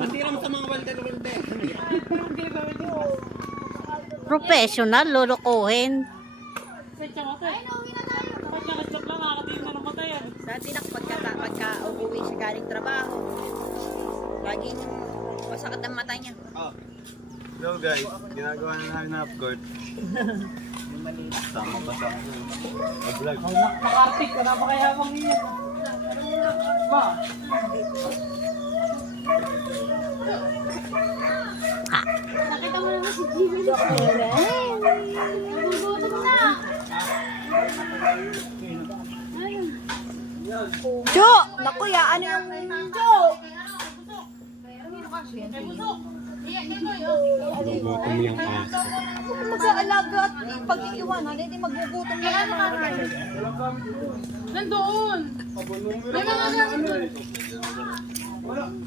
Matira mo sa mga walde. Professional, lulukuhin. Dati na pagka uuwi siya galing trabaho, laging masakit ang mata niya. Hello guys, ginagawa na namin na upcourt. Tama ba sa vlog? Makartik ka na ba kaya bang iyan? Ba? Nakita mo naman si Jimmy. Nagugutom na. Jo! Naku ya, ano yung Jo? Gugutom yung aso. Kung mag-aalaga at pag-iiwanan, hindi magugutom na naman. Nandoon. May mga nandun.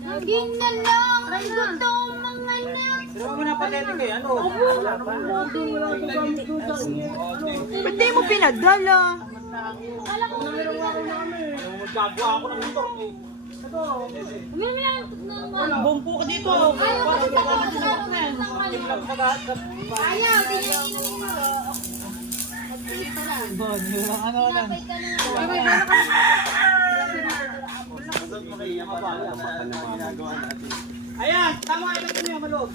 Hanggang na lang. Ang gutom mga anak. Pero mo na patete kayo, ano? Hindi mo pinagdala. Magagawa ako ng motor eh. Bumpo ka dito. Ayaw kasi sa ayaw, di niya inumin mo. Ayan, tama ito niya maluwag.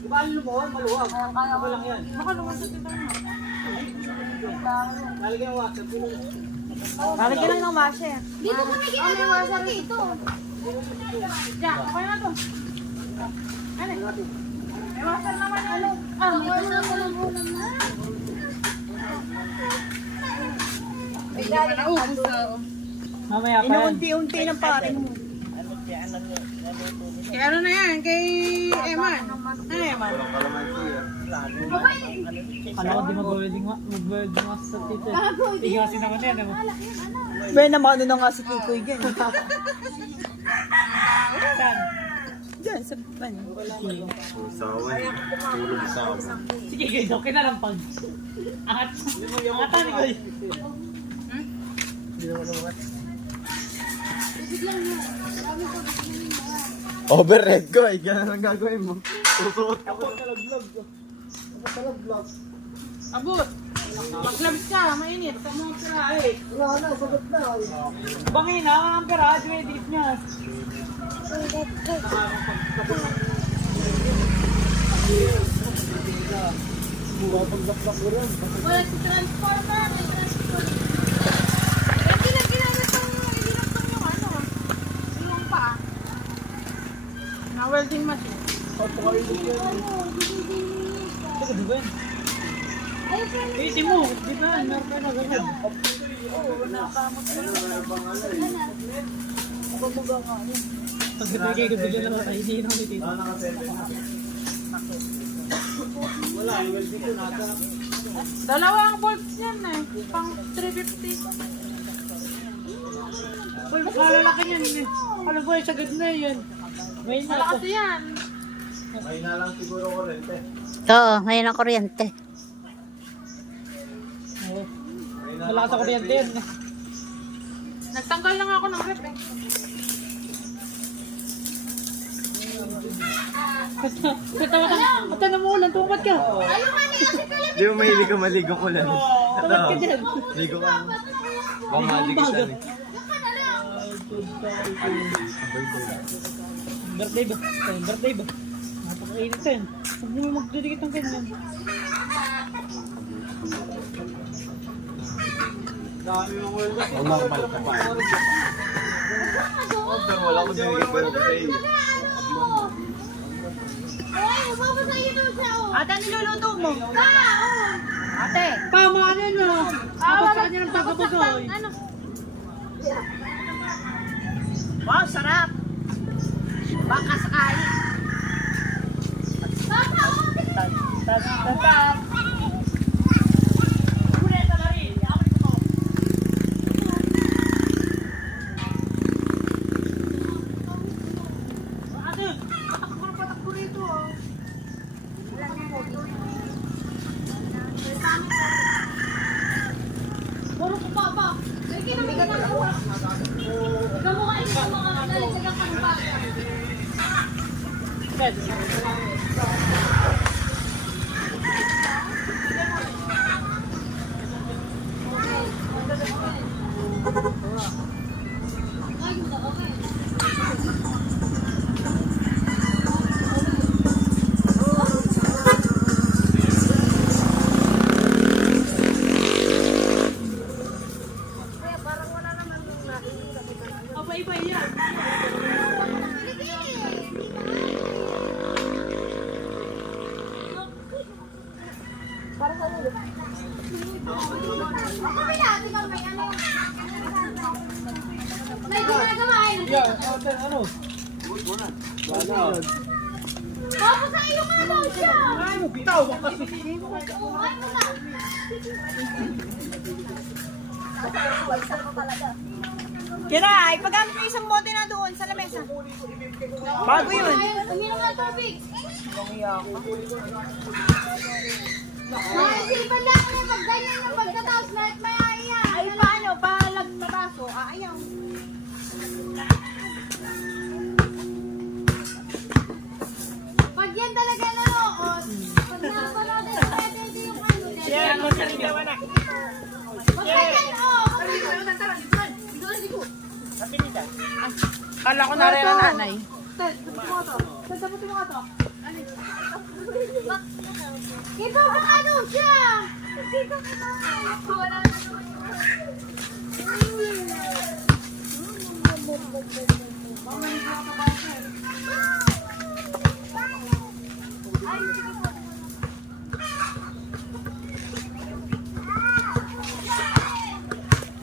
Diba ano mo? Maluwag. Ako lang yan. Lalagyan mo. Lalagyan lang ng masya. Dito kami ginagawa sa dito. Diyan, okay na to. Ano? May wasar naman ano. Wala na ko ng ulam na. Mamaya pa yan. Inuunti-unti ng paring mo. Kay ano na yan? Kay Eman. Ano Eman? Walang kalamansi ah. Kala ko di mag-wedding mas sa tito. Hindi kasi naman yan. May naman ano na nga si Kikoy dyan. Saan? Dyan, sa ano. Usawan. Tulog sa ako. Sige guys, okay na lang pag. Angat. Angatan ni guys. Overhead ko eh. Ganun ang gagawin mo. Susuot ka po. Abot. Maglabis ka, mainit. Sa mga pera eh. Bangin na, ang pera. Dikit niya. Wala si transformer. May transformer. Hindi lang ginamit yung ano. Yung pa. Na welding machine. Teka, di ba yan? Ayaw pa na. Isin mo. Di ba? Meron ka na ganyan. Pag nabigay ko bigyan na lang tayo. Hindi na ulit. Dalawang bolts yan eh. Pang 350. Uy, makalalaki yan. Ano ba yung sagad na yan? May na Malakas yan. May na lang siguro ko rin eh. Oo, ngayon ang kuryente. Malakas ako kuryente yan. Nagtanggal lang ako ng rep eh. Mata na mo ulan, tumat ka. Ayaw nga niya kasi pala. Di ba mahilig ka maligo ko lang? Tumat ka dyan. Ligo ka lang. Baka maligitan eh. Birthday ba? Birthday ba? Napakainit yan. Huwag mo magdidikit ng ganyan. Ang normal ka pa. Pero wala ko din birthday. Ay, mababasahin daw siya oh. Ate, niluluto mo? Ate. Tama na no. Tapos sa kanya ng pagkabagoy. Ano? Wow, sarap. Baka sakali. Baka oh. Puro ko pa. May kinamigay na ako. Ikaw mo kayo sa mga nalagsagang pangbaga. May ginagawa eh. Yeah, ano? Tapos sa iyo nga daw siya. Ay, mo bitaw ba kasi? Oo, ay mo na. Kira, ipagamit mo isang bote na doon sa lamesa. Bago yun. Uminom ng tubig. Naisipan lang kami magganyan ng pagkatapos lahat may aiya. Ay, paano? Palag na baso. Ayaw. Pag yan talaga nanood, pag napanood na pwede yung ano. Yan, magsalita mo na. Pag ganyan, oo. Kala ko na rin ang nanay. Ikaw ang ano siya. Ikaw ang ano. Wala na.